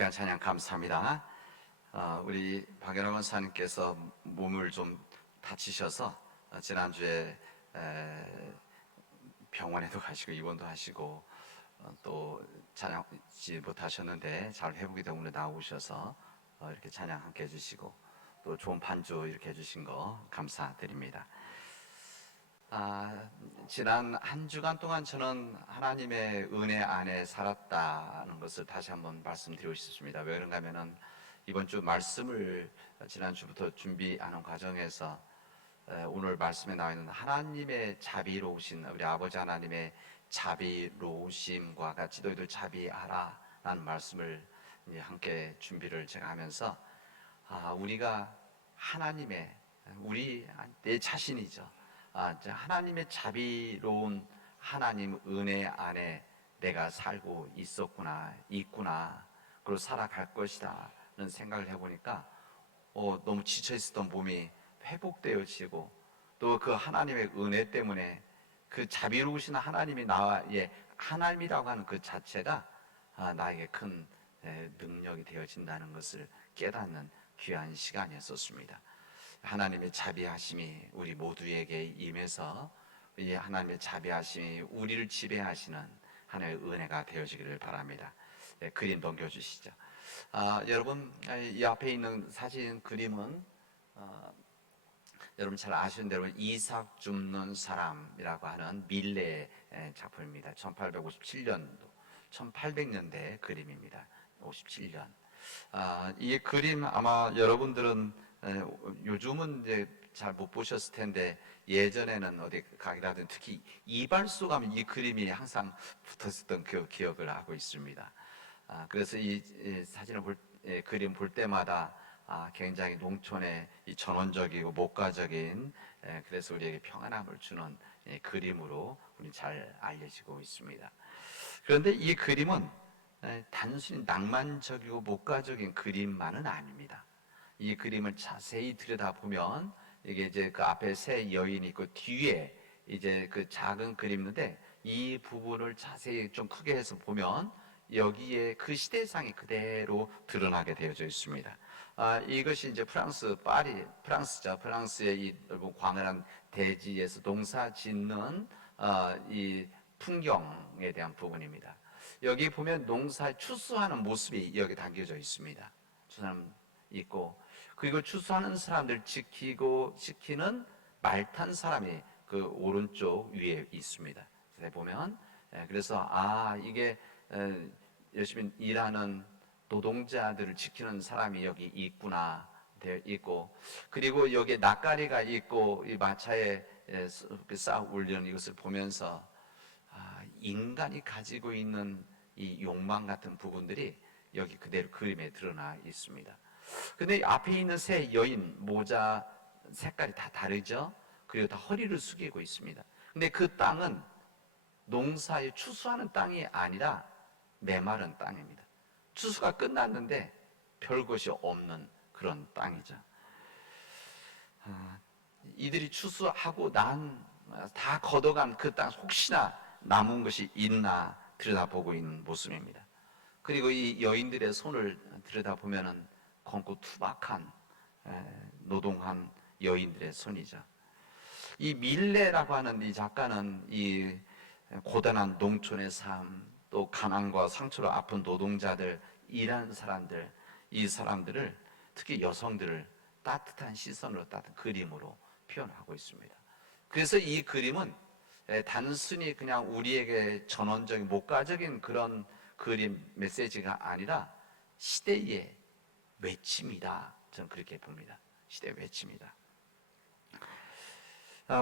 귀한 찬양 감사합니다. 우리 박연화 권사님께서 몸을 좀 다치셔서 지난주에 병원에도 가시고 입원도 하시고 또 찬양지 못하셨는데 잘 회복이 되고 오늘 나오셔서 이렇게 찬양 함께 해주시고 또 좋은 반주 이렇게 해주신 거 감사드립니다. 지난 한 주간 동안 저는 하나님의 은혜 안에 살았다는 것을 다시 한번 말씀드리고 싶습니다. 왜 그런가 하면은 이번 주 말씀을 지난주부터 준비하는 과정에서 오늘 말씀에 나와 있는 하나님의 자비로우신 우리 아버지 하나님의 자비로우심과 같이 너희들 자비하라 라는 말씀을 함께 준비를 제가 하면서 우리가 하나님의 내 자신이죠. 하나님의 자비로운 하나님 은혜 안에 내가 살고 있구나, 그리고 살아갈 것이다는 생각을 해보니까 너무 지쳐있었던 몸이 회복되어지고 또 그 하나님의 은혜 때문에 그 자비로우신 하나님이 나의 하나님이라고 하는 그 자체가 나에게 큰 능력이 되어진다는 것을 깨닫는 귀한 시간이었습니다. 하나님의 자비하심이 우리 모두에게 임해서 이 하나님의 자비하심이 우리를 지배하시는 하나님의 은혜가 되어지기를 바랍니다. 그림 넘겨주시죠. 여러분, 이 앞에 있는 사진 그림은 여러분 잘 아시는 대로 이삭 줍는 사람이라고 하는 밀레의 작품입니다. 1800년대 그림입니다. 57년. 이 그림 아마 여러분들은 요즘은 이제 잘 못 보셨을 텐데 예전에는 어디 가기라든 특히 이발소 가면 이 그림이 항상 붙었었던 그 기억을 하고 있습니다. 그래서 이 사진을 그림 볼 때마다 굉장히 농촌의 이 전원적이고 목가적인 그래서 우리에게 평안함을 주는 그림으로 우리 잘 알려지고 있습니다. 그런데 이 그림은 단순히 낭만적이고 목가적인 그림만은 아닙니다. 이 그림을 자세히 들여다보면 이게 이제 그 앞에 세 여인이 있고 뒤에 이제 그 작은 그림인데 이 부분을 자세히 좀 크게 해서 보면 여기에 그 시대상이 그대로 드러나게 되어져 있습니다. 이것이 이제 프랑스죠. 프랑스의 이 넓은 광활한 대지에서 농사 짓는 이 풍경에 대한 부분입니다. 여기 보면 농사 추수하는 모습이 여기 담겨져 있습니다. 추수하는 있고 그리고 추수하는 사람들 지키는 말 탄 사람이 그 오른쪽 위에 있습니다. 보면 그래서 이게 열심히 일하는 노동자들을 지키는 사람이 여기 있구나 되어 있고 그리고 여기에 낯가리가 있고 이 마차에 쌓아 올리는 이것을 보면서 인간이 가지고 있는 이 욕망 같은 부분들이 여기 그대로 그림에 드러나 있습니다. 근데 앞에 있는 세 여인 모자 색깔이 다 다르죠. 그리고 다 허리를 숙이고 있습니다. 근데 그 땅은 농사에 추수하는 땅이 아니라 메마른 땅입니다. 추수가 끝났는데 별것이 없는 그런 땅이죠. 이들이 추수하고 다 걷어간 그 땅 혹시나 남은 것이 있나 들여다보고 있는 모습입니다. 그리고 이 여인들의 손을 들여다보면은 검고 투박한 노동한 여인들의 손이죠. 이 밀레라고 하는 이 작가는 이 고단한 농촌의 삶, 또 가난과 상처로 아픈 노동자들, 일하는 사람들, 이 사람들을 특히 여성들을 따뜻한 시선으로 따뜻한 그림으로 표현하고 있습니다. 그래서 이 그림은 단순히 그냥 우리에게 전원적인 목가적인 그런 그림 메시지가 아니라 시대의 외침이다. 저는 그렇게 봅니다. 시대의 외침이다.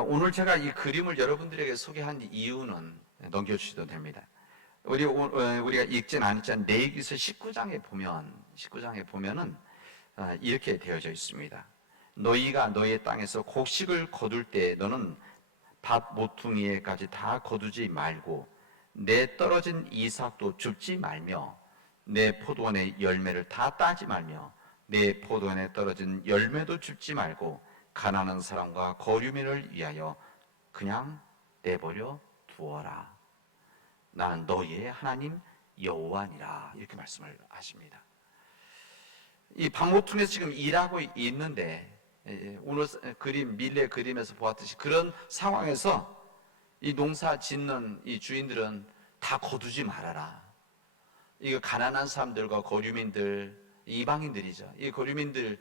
오늘 제가 이 그림을 여러분들에게 소개한 이유는 넘겨주셔도 됩니다. 우리가 읽진 않았지만 레위기서 19장에 보면은 이렇게 되어져 있습니다. 너희가 너의 땅에서 곡식을 거둘 때 너는 밭 모퉁이에까지 다 거두지 말고 내 떨어진 이삭도 줍지 말며 내 포도원의 열매를 다 따지 말며 내 포도원에 떨어진 열매도 줍지 말고 가난한 사람과 거류민을 위하여 그냥 내버려 두어라. 나는 너희의 하나님 여호와니라. 이렇게 말씀을 하십니다. 이 반모퉁에서 지금 일하고 있는데, 오늘 그림, 밀레 그림에서 보았듯이 그런 상황에서 이 농사 짓는 이 주인들은 다 거두지 말아라. 이거 가난한 사람들과 거류민들, 이방인들이죠. 이 거류민들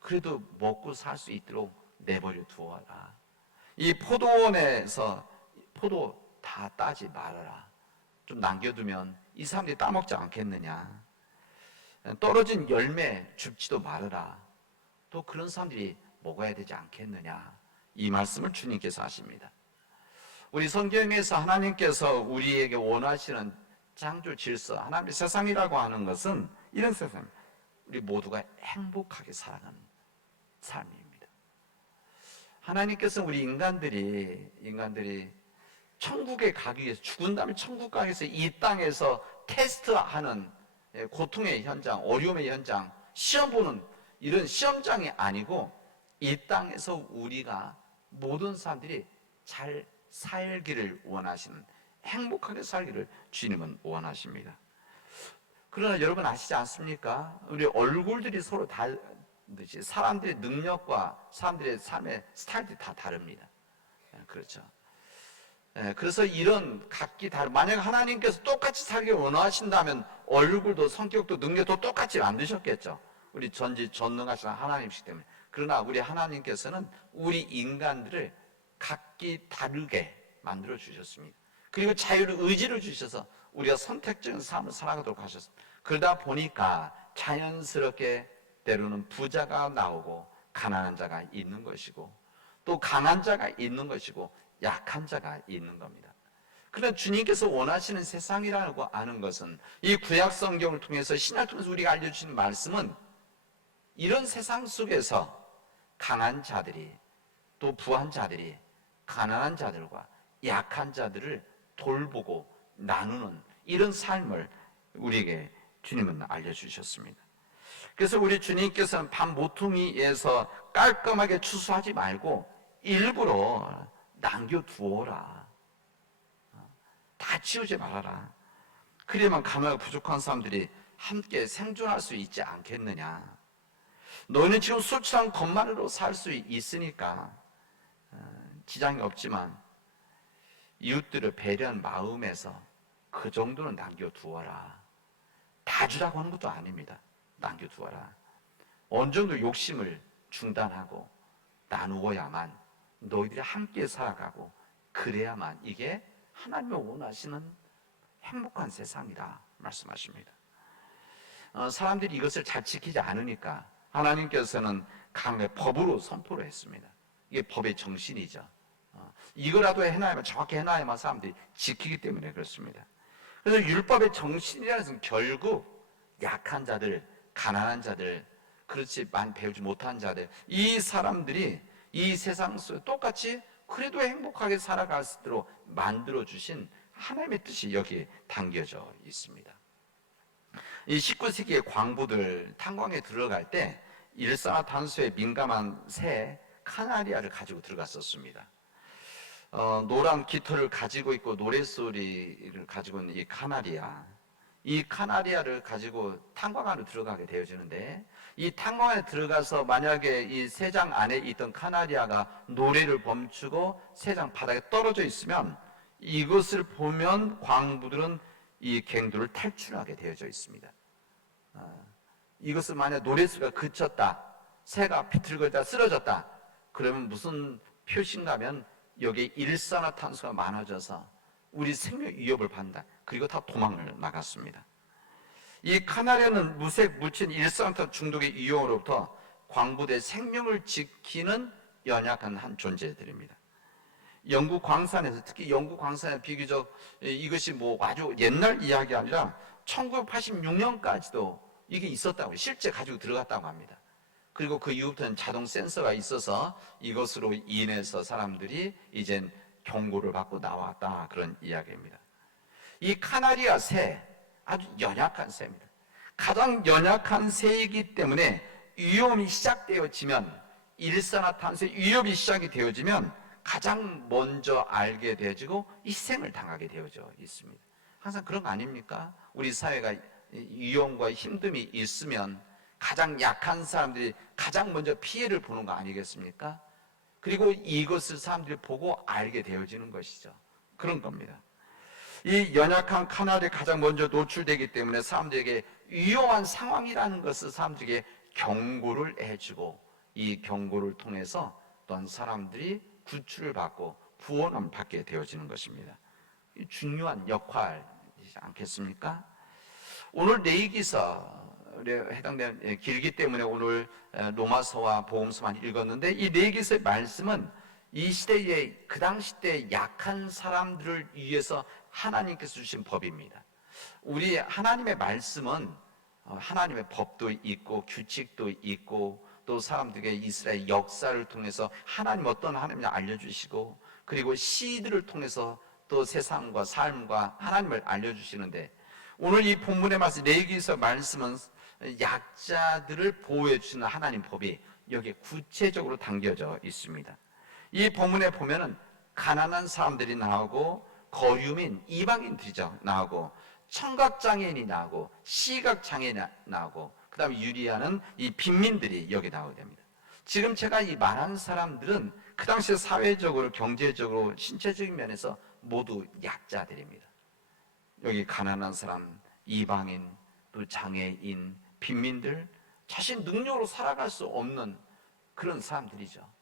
그래도 먹고 살 수 있도록 내버려 두어라. 이 포도원에서 포도 다 따지 말아라. 좀 남겨두면 이 사람들이 따먹지 않겠느냐. 떨어진 열매 줍지도 말아라. 또 그런 사람들이 먹어야 되지 않겠느냐. 이 말씀을 주님께서 하십니다. 우리 성경에서 하나님께서 우리에게 원하시는 창조 질서, 하나님의 세상이라고 하는 것은 이런 세상, 우리 모두가 행복하게 살아가는 삶입니다. 하나님께서 우리 인간들이 천국에 가기 위해서, 죽은 다음에 천국 가기 위해서 이 땅에서 테스트하는 고통의 현장, 어려움의 현장, 시험 보는 이런 시험장이 아니고 이 땅에서 우리가 모든 사람들이 잘 살기를 원하시는, 행복하게 살기를 주님은 원하십니다. 그러나 여러분 아시지 않습니까? 우리 얼굴들이 서로 다르듯이 사람들의 능력과 사람들의 삶의 스타일이 다 다릅니다. 그렇죠. 그래서 이런 각기 다른, 만약 하나님께서 똑같이 살기 원하신다면 얼굴도 성격도 능력도 똑같이 만드셨겠죠. 우리 전능하신 하나님이시기 때문에. 그러나 우리 하나님께서는 우리 인간들을 각기 다르게 만들어 주셨습니다. 그리고 자유를, 의지를 주셔서 우리가 선택적인 삶을 살아가도록 하셨습니다. 그러다 보니까 자연스럽게 때로는 부자가 나오고 가난한 자가 있는 것이고, 또 강한 자가 있는 것이고 약한 자가 있는 겁니다. 그러나 주님께서 원하시는 세상이라고 하는 것은, 이 구약 성경을 통해서, 신약을 통해서 우리가 알려주시는 말씀은 이런 세상 속에서 강한 자들이, 또 부한 자들이 가난한 자들과 약한 자들을 돌보고 나누는 이런 삶을 우리에게 주님은 알려주셨습니다. 그래서 우리 주님께서는 반 모퉁이에서 깔끔하게 추수하지 말고 일부러 남겨두어라. 다 치우지 말아라. 그래야만 가난하고 부족한 사람들이 함께 생존할 수 있지 않겠느냐. 너희는 지금 술 취한 것만으로 살 수 있으니까 지장이 없지만 이웃들을 배려한 마음에서 그 정도는 남겨두어라. 다 주라고 하는 것도 아닙니다. 남겨두어라. 어느 정도 욕심을 중단하고 나누어야만 너희들이 함께 살아가고, 그래야만 이게 하나님이 원하시는 행복한 세상이다 말씀하십니다. 사람들이 이것을 잘 지키지 않으니까 하나님께서는 강하게 법으로 선포를 했습니다. 이게 법의 정신이죠. 이거라도 해놔야만, 정확히 해놔야만 사람들이 지키기 때문에 그렇습니다. 그래서 율법의 정신이라는 것은 결국 약한 자들, 가난한 자들, 그렇지 많이 배우지 못한 자들, 이 사람들이 이 세상 속에 똑같이 그래도 행복하게 살아갈 수 있도록 만들어주신 하나님의 뜻이 여기에 담겨져 있습니다. 이 19세기의 광부들 탄광에 들어갈 때 일산화탄소에 민감한 새 카나리아를 가지고 들어갔었습니다. 노란 깃털을 가지고 있고 노랫소리를 가지고 있는 이 카나리아를 가지고 탄광 안으로 들어가게 되어지는데, 이 탄광 안에 들어가서 만약에 이 새장 안에 있던 카나리아가 노래를 멈추고 새장 바닥에 떨어져 있으면 이것을 보면 광부들은 이 갱도를 탈출하게 되어져 있습니다. 이것을 만약 노랫소리가 그쳤다, 새가 비틀거리다 쓰러졌다, 그러면 무슨 표시인가 하면 여기에 일산화탄소가 많아져서 우리 생명 위협을 받는다. 그리고 다 도망을 나갔습니다. 이 카나리아는 무색 묻힌 일산화탄소 중독의 위험으로부터 광부대의 생명을 지키는 연약한 한 존재들입니다. 영국 광산에서, 특히 영국 광산에 비교적 이것이 뭐 아주 옛날 이야기 아니라 1986년까지도 이게 있었다고, 실제 가지고 들어갔다고 합니다. 그리고 그 이후부터는 자동 센서가 있어서 이것으로 인해서 사람들이 이젠 경고를 받고 나왔다, 그런 이야기입니다. 이 카나리아 새, 아주 연약한 새입니다. 가장 연약한 새이기 때문에 위험이 시작되어지면, 일산화탄소의 위협이 시작이 되어지면 가장 먼저 알게 되어지고 희생을 당하게 되어져 있습니다. 항상 그런 거 아닙니까? 우리 사회가 위험과 힘듦이 있으면 가장 약한 사람들이 가장 먼저 피해를 보는 거 아니겠습니까? 그리고 이것을 사람들이 보고 알게 되어지는 것이죠. 그런 겁니다. 이 연약한 카날이 가장 먼저 노출되기 때문에 사람들에게 위험한 상황이라는 것을 사람들에게 경고를 해주고, 이 경고를 통해서 또한 사람들이 구출을 받고 구원을 받게 되어지는 것입니다. 중요한 역할이지 않겠습니까? 오늘 레위기서에 해당되는 길기 때문에 오늘 로마서와 복음서만 읽었는데, 이 레위기서의 말씀은 이 시대에, 그 당시 때 약한 사람들을 위해서 하나님께서 주신 법입니다. 우리 하나님의 말씀은 하나님의 법도 있고 규칙도 있고, 또 사람들에게 이스라엘 역사를 통해서 하나님 어떤 하나님을 알려주시고, 그리고 시들을 통해서 또 세상과 삶과 하나님을 알려주시는데, 오늘 이 본문의 말씀 레위기서 말씀은 약자들을 보호해 주시는 하나님 법이 여기에 구체적으로 담겨져 있습니다. 이 본문에 보면은 가난한 사람들이 나오고, 거류민 이방인들이죠 나오고, 청각장애인이 나오고, 시각장애인이 나오고, 그 다음에 유리하는 이 빈민들이 여기 나오게 됩니다. 지금 제가 이 말한 사람들은 그 당시에 사회적으로, 경제적으로, 신체적인 면에서 모두 약자들입니다. 여기 가난한 사람, 이방인, 또 장애인, 빈민들, 자신 능력으로 살아갈 수 없는 그런 사람들이죠.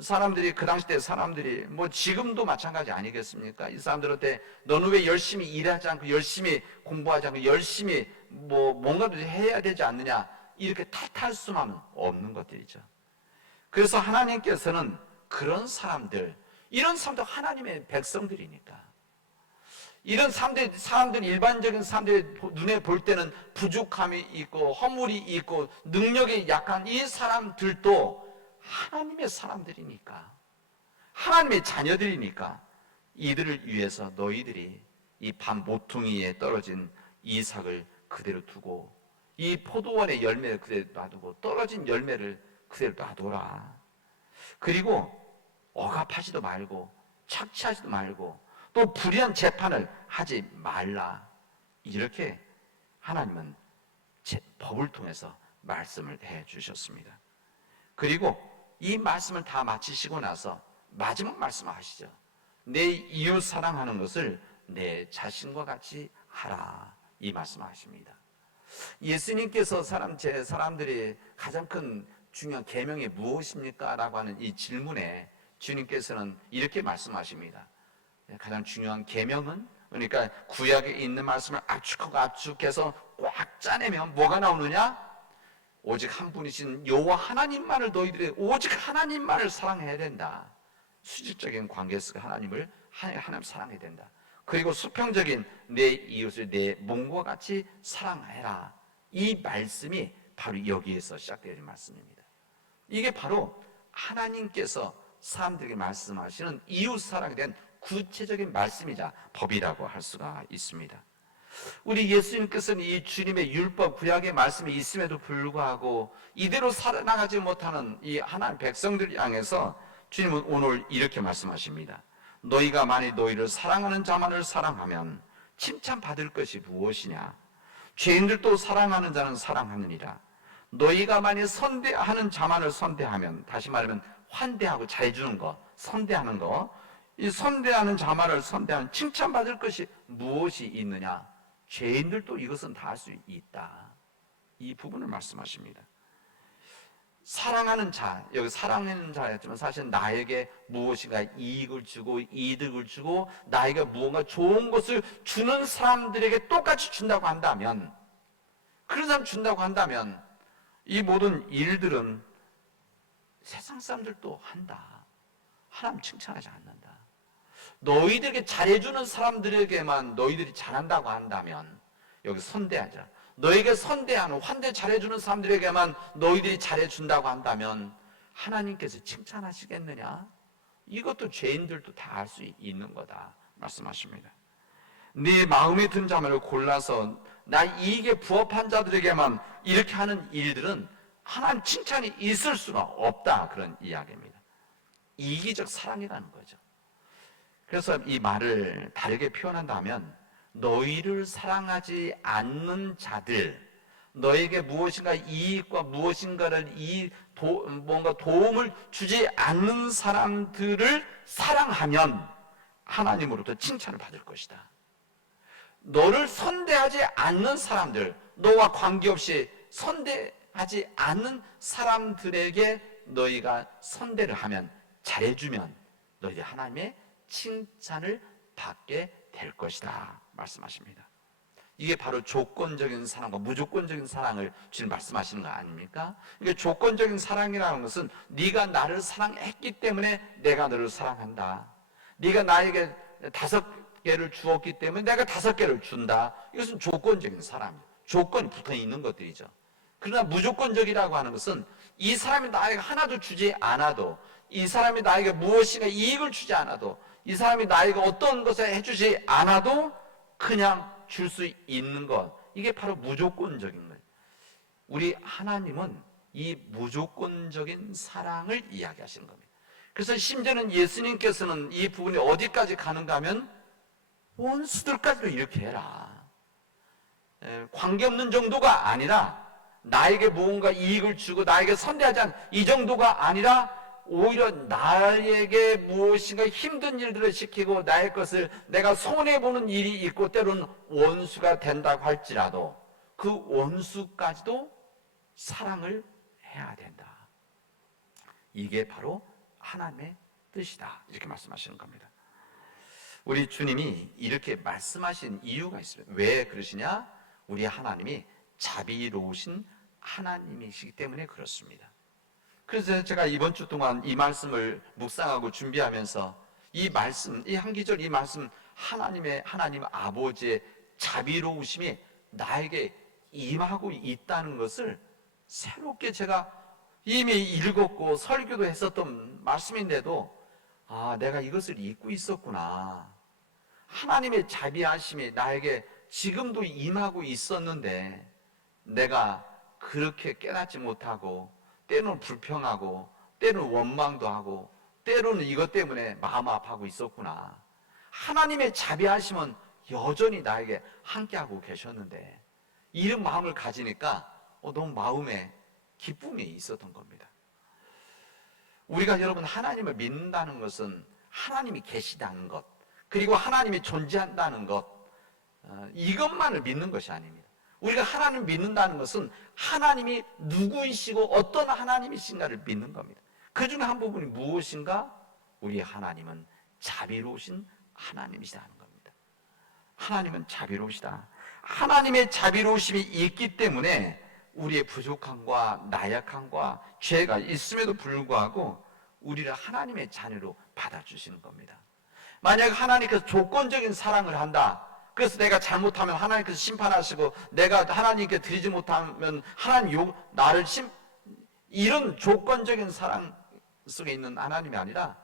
사람들이, 그 당시 때 사람들이 뭐 지금도 마찬가지 아니겠습니까? 이 사람들한테 너는 왜 열심히 일하지 않고 열심히 공부하지 않고 열심히 뭔가도 해야 되지 않느냐, 이렇게 탓할 수만 없는 것들이죠. 그래서 하나님께서는 그런 사람들, 이런 사람도 하나님의 백성들이니까, 이런 사람들 일반적인 사람들의 눈에 볼 때는 부족함이 있고 허물이 있고 능력이 약한 이 사람들도 하나님의 사람들이니까, 하나님의 자녀들이니까, 이들을 위해서 너희들이 이 밤 모퉁이에 떨어진 이삭을 그대로 두고, 이 포도원의 열매를 그대로 놔두고, 떨어진 열매를 그대로 놔둬라. 그리고 억압하지도 말고 착취하지도 말고 또 불의한 재판을 하지 말라. 이렇게 하나님은 법을 통해서 말씀을 해 주셨습니다. 그리고 이 말씀을 다 마치시고 나서 마지막 말씀을 하시죠. 내 이웃 사랑하는 것을 내 자신과 같이 하라. 이 말씀을 하십니다. 예수님께서 사람들이 가장 큰 중요한 계명이 무엇입니까? 라고 하는 이 질문에 주님께서는 이렇게 말씀하십니다. 가장 중요한 계명은, 그러니까 구약에 있는 말씀을 압축해서 꽉 짜내면 뭐가 나오느냐? 오직 한 분이신 여호와 하나님만을, 너희들이 오직 하나님만을 사랑해야 된다. 수직적인 관계에서 하나님 사랑해야 된다. 그리고 수평적인 내 이웃을 내 몸과 같이 사랑해라. 이 말씀이 바로 여기에서 시작되는 말씀입니다. 이게 바로 하나님께서 사람들에게 말씀하시는 이웃 사랑에 대한 구체적인 말씀이자 법이라고 할 수가 있습니다. 우리 예수님께서는 이 주님의 율법 구약의 말씀이 있음에도 불구하고 이대로 살아나가지 못하는 이 하나님 백성들을 향해서 주님은 오늘 이렇게 말씀하십니다. 너희가 만일 너희를 사랑하는 자만을 사랑하면 칭찬받을 것이 무엇이냐? 죄인들도 사랑하는 자는 사랑하느니라. 너희가 만일 선대하는 자만을 선대하면, 다시 말하면 환대하고 잘해주는 거, 선대하는 거, 이 선대하는 자만을 선대하는, 칭찬받을 것이 무엇이 있느냐? 죄인들도 이것은 다 할 수 있다. 이 부분을 말씀하십니다. 사랑하는 자, 여기 사랑하는 자였지만 사실 나에게 무엇인가 이익을 주고 이득을 주고 나에게 무언가 좋은 것을 주는 사람들에게 똑같이 준다고 한다면, 그런 사람 준다고 한다면 이 모든 일들은 세상 사람들도 한다. 하나님 칭찬하지 않는다. 너희들에게 잘해주는 사람들에게만 너희들이 잘한다고 한다면, 여기 선대하자. 너에게 선대하는, 환대 잘해주는 사람들에게만 너희들이 잘해준다고 한다면 하나님께서 칭찬하시겠느냐? 이것도 죄인들도 다 할 수 있는 거다 말씀하십니다. 네 마음에 든 자만을 골라서 나 이익에 부합한 자들에게만 이렇게 하는 일들은 하나님 칭찬이 있을 수가 없다, 그런 이야기입니다. 이기적 사랑이라는 거죠. 그래서 이 말을 다르게 표현한다면, 너희를 사랑하지 않는 자들, 너에게 무엇인가 이익과 무엇인가를 뭔가 도움을 주지 않는 사람들을 사랑하면 하나님으로부터 칭찬을 받을 것이다. 너를 선대하지 않는 사람들, 너와 관계없이 선대하지 않는 사람들에게 너희가 선대를 하면, 잘해주면 너희들 하나님의 칭찬을 받게 될 것이다 말씀하십니다. 이게 바로 조건적인 사랑과 무조건적인 사랑을 주님 말씀하시는 거 아닙니까? 이게 조건적인 사랑이라는 것은 네가 나를 사랑했기 때문에 내가 너를 사랑한다. 네가 나에게 5개를 주었기 때문에 내가 5개를 준다. 이것은 조건적인 사랑이에요. 조건이 붙어 있는 것들이죠. 그러나 무조건적이라고 하는 것은 이 사람이 나에게 하나도 주지 않아도, 이 사람이 나에게 무엇인가 이익을 주지 않아도, 이 사람이 나에게 어떤 것을 해주지 않아도 그냥 줄 수 있는 것, 이게 바로 무조건적인 거예요. 우리 하나님은 이 무조건적인 사랑을 이야기하시는 겁니다. 그래서 심지어는 예수님께서는 이 부분이 어디까지 가는가 하면 원수들까지도 이렇게 해라. 관계없는 정도가 아니라, 나에게 무언가 이익을 주고 나에게 선대하지 않은 이 정도가 아니라 오히려 나에게 무엇인가 힘든 일들을 시키고 나의 것을 내가 손해보는 일이 있고 때로는 원수가 된다고 할지라도 그 원수까지도 사랑을 해야 된다. 이게 바로 하나님의 뜻이다. 이렇게 말씀하시는 겁니다. 우리 주님이 이렇게 말씀하신 이유가 있습니다. 왜 그러시냐? 우리 하나님이 자비로우신 하나님이시기 때문에 그렇습니다. 그래서 제가 이번 주 동안 이 말씀을 묵상하고 준비하면서 이 말씀, 이 한 기절 이 말씀, 하나님 아버지의 자비로우심이 나에게 임하고 있다는 것을 새롭게 제가 이미 읽었고 설교도 했었던 말씀인데도 내가 이것을 잊고 있었구나. 하나님의 자비하심이 나에게 지금도 임하고 있었는데 내가 그렇게 깨닫지 못하고 때로는 불평하고 때로는 원망도 하고 때로는 이것 때문에 마음 아파하고 있었구나. 하나님의 자비하심은 여전히 나에게 함께하고 계셨는데 이런 마음을 가지니까 너무 마음에 기쁨이 있었던 겁니다. 우리가 여러분 하나님을 믿는다는 것은 하나님이 계시다는 것, 그리고 하나님이 존재한다는 것, 이것만을 믿는 것이 아닙니다. 우리가 하나님을 믿는다는 것은 하나님이 누구이시고 어떤 하나님이신가를 믿는 겁니다. 그 중에 한 부분이 무엇인가? 우리 하나님은 자비로우신 하나님이시다는 겁니다. 하나님은 자비로우시다. 하나님의 자비로우심이 있기 때문에 우리의 부족함과 나약함과 죄가 있음에도 불구하고 우리를 하나님의 자녀로 받아주시는 겁니다. 만약 하나님께서 조건적인 사랑을 한다, 그래서 내가 잘못하면 하나님께서 심판하시고 내가 하나님께 드리지 못하면 하나님 나를 이런 조건적인 사랑 속에 있는 하나님이 아니라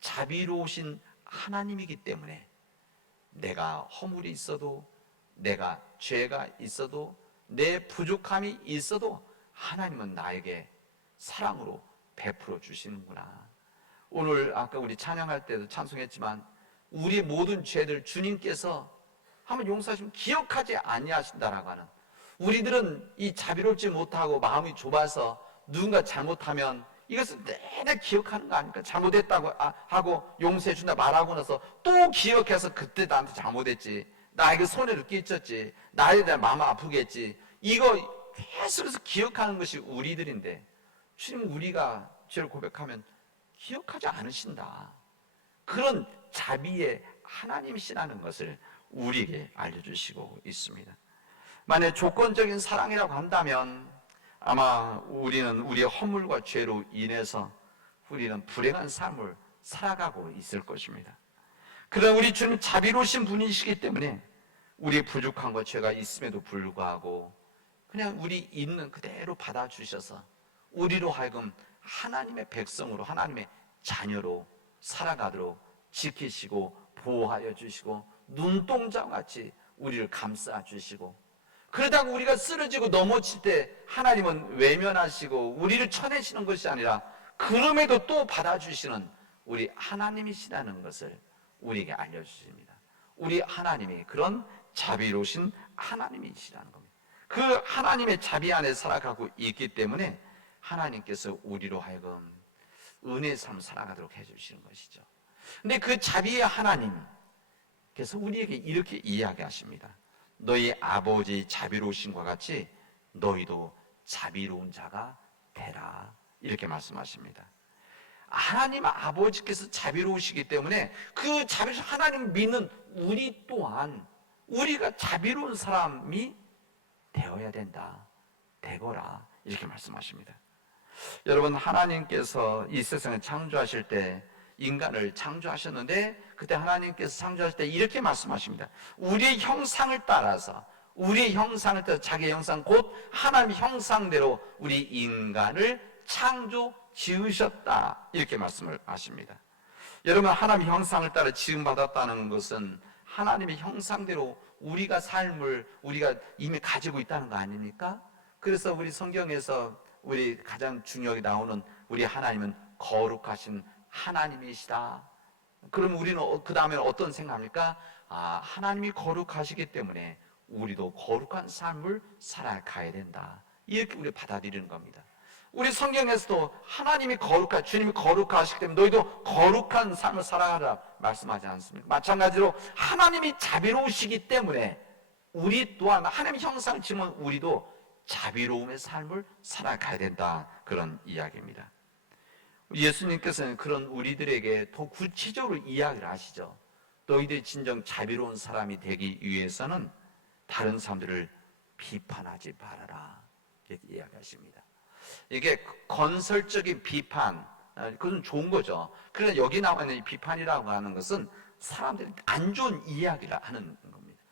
자비로우신 하나님이기 때문에 내가 허물이 있어도, 내가 죄가 있어도, 내 부족함이 있어도 하나님은 나에게 사랑으로 베풀어 주시는구나. 오늘 아까 우리 찬양할 때도 찬송했지만 우리의 모든 죄들 주님께서 한번 용서하시면 기억하지 아니하신다라고 하는, 우리들은 이 자비롭지 못하고 마음이 좁아서 누군가 잘못하면 이것을 내내 기억하는 거 아닙니까? 잘못했다고 하고 용서해 준다 말하고 나서 또 기억해서 그때 나한테 잘못했지, 나에게 손해를 끼쳤지, 나에 대한 마음 아프게 했지, 이거 계속해서 기억하는 것이 우리들인데 주님 우리가 죄를 고백하면 기억하지 않으신다. 그런 자비의 하나님이시라는 것을 우리에게 알려주시고 있습니다. 만약 조건적인 사랑이라고 한다면 아마 우리는 우리의 허물과 죄로 인해서 우리는 불행한 삶을 살아가고 있을 것입니다. 그러나 우리 주님 자비로우신 분이시기 때문에 우리의 부족함과 죄가 있음에도 불구하고 그냥 우리 있는 그대로 받아주셔서 우리로 하여금 하나님의 백성으로, 하나님의 자녀로 살아가도록 지키시고 보호하여 주시고 눈동자같이 우리를 감싸 주시고, 그러다가 우리가 쓰러지고 넘어질 때 하나님은 외면하시고 우리를 쳐내시는 것이 아니라 그럼에도 또 받아주시는 우리 하나님이시라는 것을 우리에게 알려주십니다. 우리 하나님이 그런 자비로우신 하나님이시라는 겁니다. 그 하나님의 자비 안에 살아가고 있기 때문에 하나님께서 우리로 하여금 은혜의 삶을 살아가도록 해주시는 것이죠. 근데 그 자비의 하나님께서 우리에게 이렇게 이야기하십니다. 너희 아버지 자비로우신과 같이 너희도 자비로운 자가 되라, 이렇게 말씀하십니다. 하나님 아버지께서 자비로우시기 때문에 그 자비로우신 하나님 믿는 우리 또한 우리가 자비로운 사람이 되어야 된다, 되거라, 이렇게 말씀하십니다. 여러분, 하나님께서 이 세상을 창조하실 때 인간을 창조하셨는데 그때 하나님께서 창조하실 때 이렇게 말씀하십니다. 우리의 형상을 따라서, 우리의 형상을 따라서, 자기의 형상 곧 하나님의 형상대로 우리 인간을 창조 지으셨다, 이렇게 말씀을 하십니다. 여러분, 하나님의 형상을 따라 지음받았다는 것은 하나님의 형상대로 우리가 삶을 우리가 이미 가지고 있다는 거 아닙니까? 그래서 우리 성경에서 우리 가장 중요하게 나오는 우리 하나님은 거룩하신 하나님이시다. 그럼 우리는 그 다음에 어떤 생각합니까? 하나님이 거룩하시기 때문에 우리도 거룩한 삶을 살아가야 된다, 이렇게 우리 받아들이는 겁니다. 우리 성경에서도 하나님이 주님이 거룩하시기 때문에 너희도 거룩한 삶을 살아가라 말씀하지 않습니까? 마찬가지로 하나님이 자비로우시기 때문에 우리 또한 하나님의 형상을 지으면 우리도 자비로움의 삶을 살아가야 된다, 그런 이야기입니다. 예수님께서는 그런 우리들에게 더 구체적으로 이야기를 하시죠. 너희들이 진정 자비로운 사람이 되기 위해서는 다른 사람들을 비판하지 말아라, 이렇게 이야기하십니다. 이게 건설적인 비판, 그건 좋은 거죠. 그러나 여기 나와 있는 이 비판이라고 하는 것은 사람들이 안 좋은 이야기를 하는 겁니다.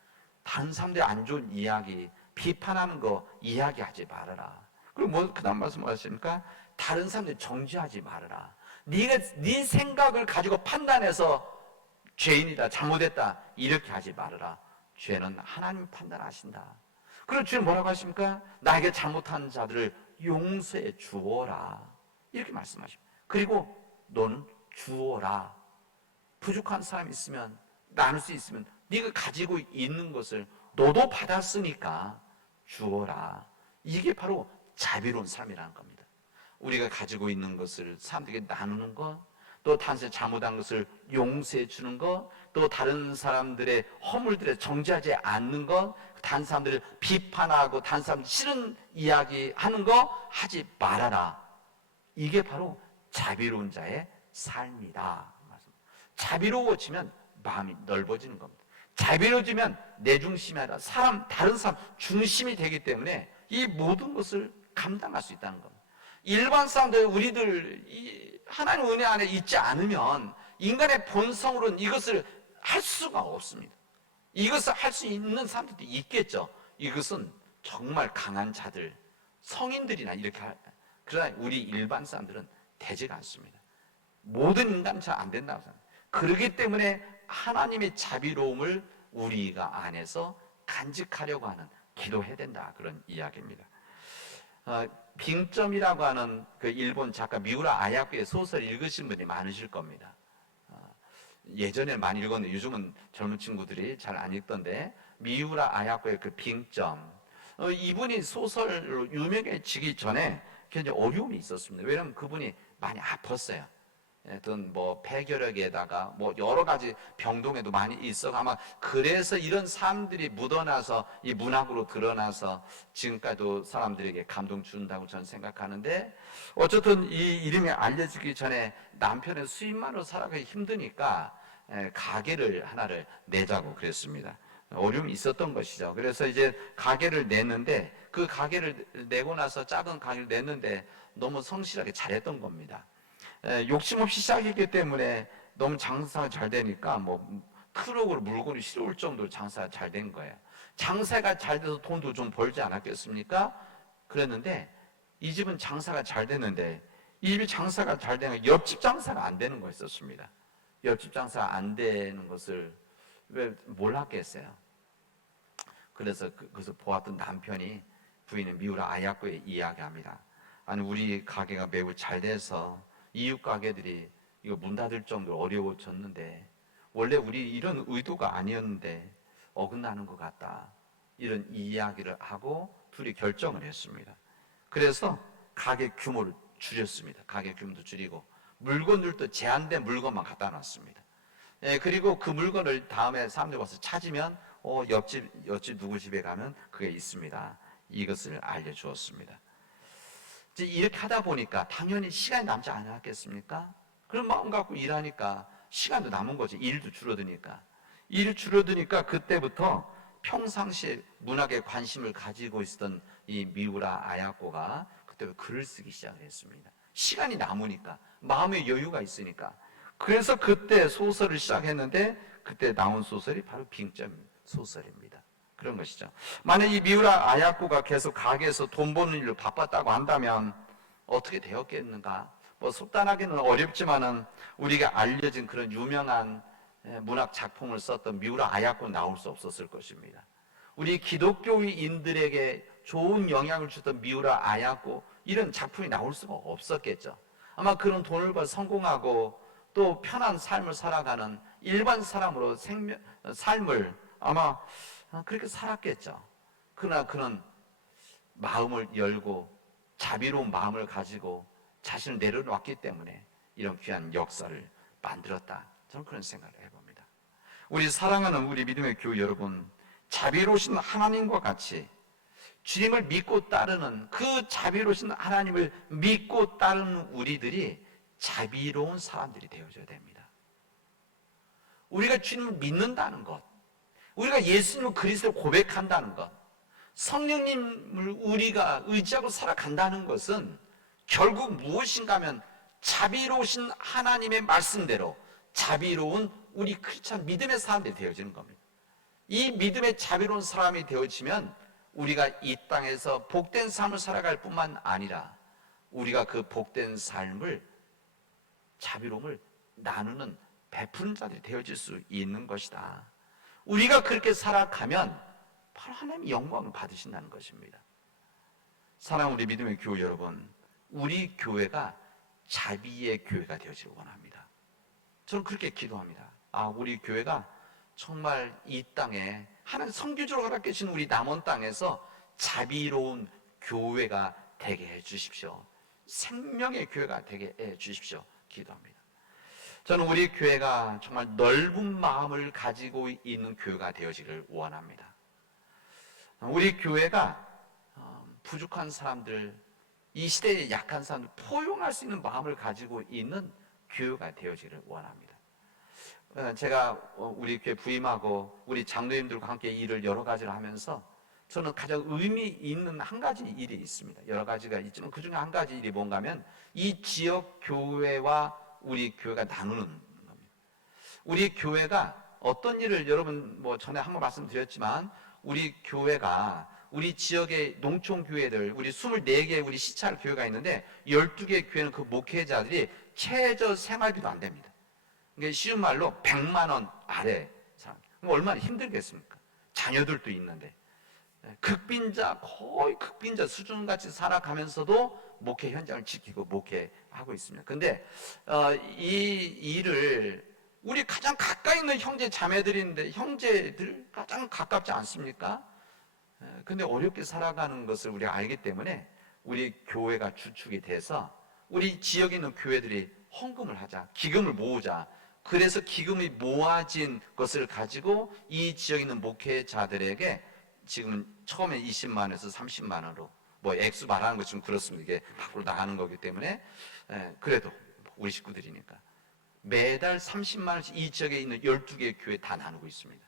다른 사람들의 안 좋은 이야기, 비판하는 거 이야기하지 말아라. 그리고 그 다음 말씀하십니까? 다른 사람들 정죄하지 말아라. 네 생각을 가지고 판단해서 죄인이다, 잘못했다, 이렇게 하지 말아라. 죄는 하나님 판단하신다. 그리고 주님 뭐라고 하십니까? 나에게 잘못한 자들을 용서해 주어라, 이렇게 말씀하십니다. 그리고 너는 주어라. 부족한 사람이 있으면, 나눌 수 있으면 네가 가지고 있는 것을 너도 받았으니까 주어라. 이게 바로 자비로운 삶이라는 겁니다. 우리가 가지고 있는 것을 사람들에게 나누는 것, 또 다른 사람이 잘못한 것을 용서해 주는 것, 또 다른 사람들의 허물들에 정죄하지 않는 것, 다른 사람들을 비판하고 다른 사람들 싫은 이야기 하는 거 하지 말아라. 이게 바로 자비로운 자의 삶이다. 자비로워지면 마음이 넓어지는 겁니다. 자비로워지면 내 중심이 아니라 다른 사람 중심이 되기 때문에 이 모든 것을 감당할 수 있다는 겁니다. 일반 사람들, 우리들 하나님 은혜 안에 있지 않으면 인간의 본성으로는 이것을 할 수가 없습니다. 이것을 할 수 있는 사람들도 있겠죠. 이것은 정말 강한 자들, 성인들이나 이렇게 그러나 우리 일반 사람들은 되지가 않습니다. 모든 인간은 잘 안 된다고 생각합니다. 그렇기 때문에 하나님의 자비로움을 우리가 안에서 간직하려고 하는, 기도해야 된다, 그런 이야기입니다. 빙점이라고 하는 그 일본 작가 미우라 아야코의 소설 읽으신 분이 많으실 겁니다. 예전에 많이 읽었는데 요즘은 젊은 친구들이 잘 안 읽던데, 미우라 아야코의 그 빙점, 이분이 소설로 유명해지기 전에 굉장히 어려움이 있었습니다. 왜냐하면 그분이 많이 아팠어요. 어떤 폐결핵에다가 여러 가지 병동에도 많이 있어, 아마 그래서 이런 사람들이 묻어나서 이 문학으로 드러나서 지금까지도 사람들에게 감동 준다고 저는 생각하는데, 어쨌든 이 이름이 알려지기 전에 남편의 수입만으로 살아가기 힘드니까 가게를 하나를 내자고 그랬습니다. 어려움이 있었던 것이죠. 그래서 이제 가게를 냈는데, 그 가게를 내고 나서 작은 가게를 냈는데 너무 성실하게 잘했던 겁니다. 욕심 없이 시작했기 때문에 너무 장사가 잘 되니까 트럭으로 물건이 실어올 정도로 장사가 잘 된 거예요. 장사가 잘 돼서 돈도 좀 벌지 않았겠습니까? 그랬는데 이 집은 장사가 잘 됐는데, 이 집이 장사가 잘 되는 옆집 장사가 안 되는 거였었습니다. 옆집 장사가 안 되는 것을 왜 몰랐겠어요. 그래서 그것을 보았던 남편이 부인의 미우라 아야코에 이야기합니다. 아니, 우리 가게가 매우 잘 돼서 이웃 가게들이 이거 문 닫을 정도로 어려워졌는데, 원래 우리 이런 의도가 아니었는데 어긋나는 것 같다, 이런 이야기를 하고 둘이 결정을 했습니다. 그래서 가게 규모를 줄였습니다. 가게 규모도 줄이고 물건들도 제한된 물건만 갖다 놨습니다. 그리고 그 물건을 다음에 사람들이 와서 찾으면 옆집 누구 집에 가면 그게 있습니다. 이것을 알려주었습니다. 이제 이렇게 하다 보니까 당연히 시간이 남지 않았겠습니까? 그런 마음 갖고 일하니까 시간도 남은 거지. 일도 줄어드니까. 일 줄어드니까 그때부터 평상시에 문학에 관심을 가지고 있었던 이 미우라 아야코가 그때부터 글을 쓰기 시작을 했습니다. 시간이 남으니까, 마음의 여유가 있으니까. 그래서 그때 소설을 시작했는데 그때 나온 소설이 바로 빙점 소설입니다. 그런 것이죠. 만약 이 미우라 아야코가 계속 가게에서 돈 버는 일로 바빴다고 한다면 어떻게 되었겠는가? 뭐 속단하기는 어렵지만은 우리가 알려진 그런 유명한 문학 작품을 썼던 미우라 아야코는 나올 수 없었을 것입니다. 우리 기독교인들에게 좋은 영향을 주던 미우라 아야코, 이런 작품이 나올 수가 없었겠죠. 아마 그런 돈을 벌 성공하고 또 편한 삶을 살아가는 일반 사람으로 삶을 아마 그렇게 살았겠죠. 그러나 그는 마음을 열고 자비로운 마음을 가지고 자신을 내려놓았기 때문에 이런 귀한 역사를 만들었다. 저는 그런 생각을 해봅니다. 우리 사랑하는 우리 믿음의 교회 여러분, 자비로우신 하나님과 같이 주님을 믿고 따르는 그 자비로우신 하나님을 믿고 따르는 우리들이 자비로운 사람들이 되어줘야 됩니다. 우리가 주님을 믿는다는 것, 우리가 예수님을 그리스도를 고백한다는 것, 성령님을 우리가 의지하고 살아간다는 것은 결국 무엇인가 하면 자비로우신 하나님의 말씀대로 자비로운 우리 크리스찬 믿음의 사람들이 되어지는 겁니다. 이 믿음의 자비로운 사람이 되어지면 우리가 이 땅에서 복된 삶을 살아갈 뿐만 아니라 우리가 그 복된 삶을, 자비로움을 나누는 베푸는 자들이 되어질 수 있는 것이다. 우리가 그렇게 살아가면 바로 하나님의 영광을 받으신다는 것입니다. 사랑하는 우리 믿음의 교회 여러분, 우리 교회가 자비의 교회가 되어지길 원합니다. 저는 그렇게 기도합니다. 우리 교회가 정말 이 땅에 하나님 선교적으로 허락해 주신 우리 남원 땅에서 자비로운 교회가 되게 해 주십시오. 생명의 교회가 되게 해 주십시오. 기도합니다. 저는 우리 교회가 정말 넓은 마음을 가지고 있는 교회가 되어지기를 원합니다. 우리 교회가 부족한 사람들, 이 시대에 약한 사람들 포용할 수 있는 마음을 가지고 있는 교회가 되어지기를 원합니다. 제가 우리 교회 부임하고 우리 장로님들과 함께 일을 여러 가지를 하면서 저는 가장 의미 있는 한 가지 일이 있습니다. 여러 가지가 있지만 그 중에 한 가지 일이 뭔가 하면 이 지역 교회와 우리 교회가 나누는 겁니다. 우리 교회가 어떤 일을, 여러분 뭐 전에 한번 말씀드렸지만 우리 교회가 우리 지역의 농촌교회들, 우리 24개 우리 시찰 교회가 있는데 12개 교회는 그 목회자들이 최저 생활비도 안 됩니다. 그러니까 쉬운 말로 100만 원 아래 사람. 얼마나 힘들겠습니까? 자녀들도 있는데. 극빈자, 거의 극빈자 수준같이 살아가면서도 목회 현장을 지키고 목회하고 있습니다. 근데 이 일을 우리 가장 가까이 있는 형제 자매들인데, 형제들 가장 가깝지 않습니까? 근데 어렵게 살아가는 것을 우리가 알기 때문에 우리 교회가 주축이 돼서 우리 지역에 있는 교회들이 헌금을 하자, 기금을 모으자. 그래서 기금이 모아진 것을 가지고 이 지역에 있는 목회자들에게 지금은 처음에 20만 원에서 30만 원으로, 뭐 액수 말하는 것 좀 그렇습니다. 이게 밖으로 나가는 거기 때문에 그래도 우리 식구들이니까 매달 30만 원씩 이 지역에 있는 12개 교회 다 나누고 있습니다.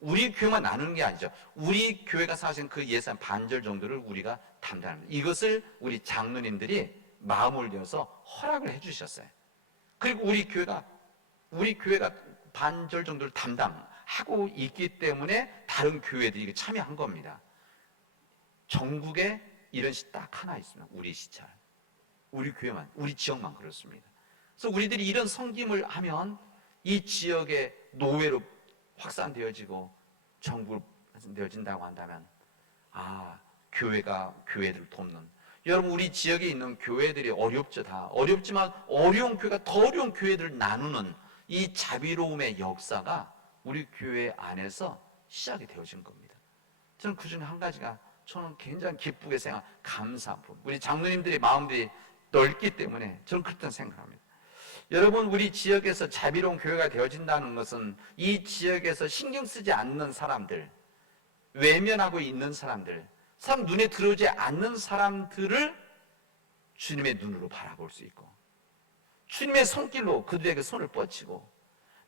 우리 교회만 나누는 게 아니죠. 우리 교회가 사실 그 예산 반절 정도를 우리가 담당합니다. 이것을 우리 장로님들이 마음을 열어서 허락을 해주셨어요. 그리고 우리 교회가 반절 정도를 담당하고 있기 때문에 다른 교회들이 참여한 겁니다. 전국에 이런 시 딱 하나 있습니다. 우리 시찰. 우리 교회만, 우리 지역만 그렇습니다. 그래서 우리들이 이런 섬김을 하면 이 지역의 노예로 확산되어지고 전국으로 되어진다고 한다면 교회가 교회들을 돕는, 여러분 우리 지역에 있는 교회들이 어렵죠. 다 어렵지만 어려운 교회가 더 어려운 교회들을 나누는 이 자비로움의 역사가 우리 교회 안에서 시작이 되어진 겁니다. 저는 그 중에 한 가지가 저는 굉장히 기쁘게 생각, 감사한 분. 우리 장로님들의 마음들이 넓기 때문에 저는 그렇게 생각합니다. 여러분, 우리 지역에서 자비로운 교회가 되어진다는 것은 이 지역에서 신경 쓰지 않는 사람들, 외면하고 있는 사람들, 사람 눈에 들어오지 않는 사람들을 주님의 눈으로 바라볼 수 있고, 주님의 손길로 그들에게 손을 뻗치고,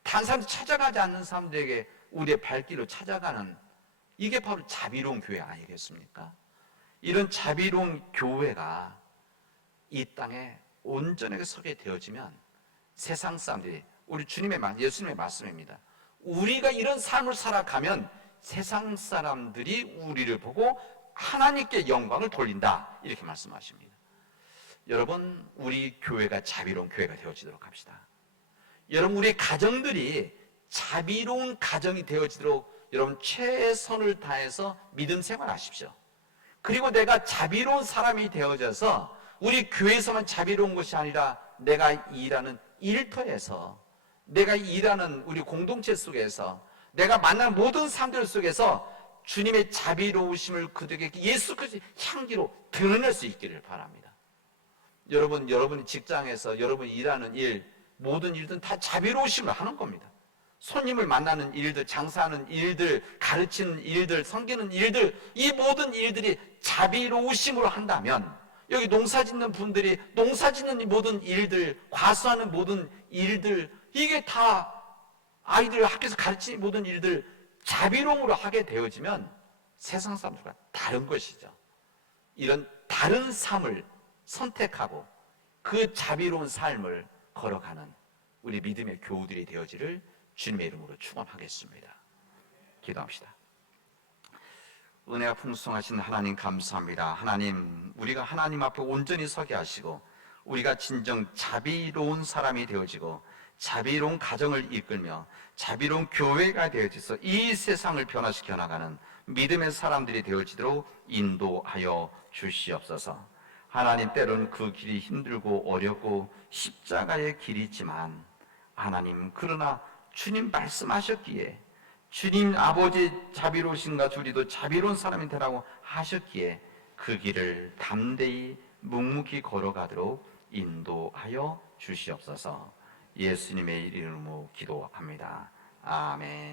다른 사람들 찾아가지 않는 사람들에게 우리의 발길로 찾아가는, 이게 바로 자비로운 교회 아니겠습니까? 이런 자비로운 교회가 이 땅에 온전하게 서게 되어지면 세상 사람들이, 우리 예수님의 말씀입니다. 우리가 이런 삶을 살아가면 세상 사람들이 우리를 보고 하나님께 영광을 돌린다, 이렇게 말씀하십니다. 여러분, 우리 교회가 자비로운 교회가 되어지도록 합시다. 여러분, 우리 가정들이 자비로운 가정이 되어지도록 여러분 최선을 다해서 믿음 생활하십시오. 그리고 내가 자비로운 사람이 되어져서 우리 교회에서만 자비로운 것이 아니라 내가 일하는 일터에서, 내가 일하는 우리 공동체 속에서, 내가 만나는 모든 사람들 속에서 주님의 자비로우심을 그들에게 예수 그리스도의 향기로 드러낼 수 있기를 바랍니다. 여러분이 직장에서 여러분이 일하는 일, 모든 일들은 다 자비로우심을 하는 겁니다. 손님을 만나는 일들, 장사하는 일들, 가르치는 일들, 섬기는 일들, 이 모든 일들이 자비로우심으로 한다면, 여기 농사짓는 분들이 농사짓는 이 모든 일들, 과수하는 모든 일들, 이게 다 아이들 학교에서 가르치는 모든 일들 자비로움으로 하게 되어지면 세상 사람들과 다른 것이죠. 이런 다른 삶을 선택하고 그 자비로운 삶을 걸어가는 우리 믿음의 교우들이 되어지를 주님의 이름으로 축원하겠습니다. 기도합시다. 은혜가 풍성하신 하나님 감사합니다. 하나님, 우리가 하나님 앞에 온전히 서게 하시고 우리가 진정 자비로운 사람이 되어지고 자비로운 가정을 이끌며 자비로운 교회가 되어져서 이 세상을 변화시켜 나가는 믿음의 사람들이 되어지도록 인도하여 주시옵소서. 하나님, 때로는 그 길이 힘들고 어렵고 십자가의 길이지만 하나님, 그러나 주님 말씀하셨기에, 주님 아버지 자비로우신가 우리도 자비로운 사람이 되라고 하셨기에 그 길을 담대히 묵묵히 걸어가도록 인도하여 주시옵소서. 예수님의 이름으로 기도합니다. 아멘.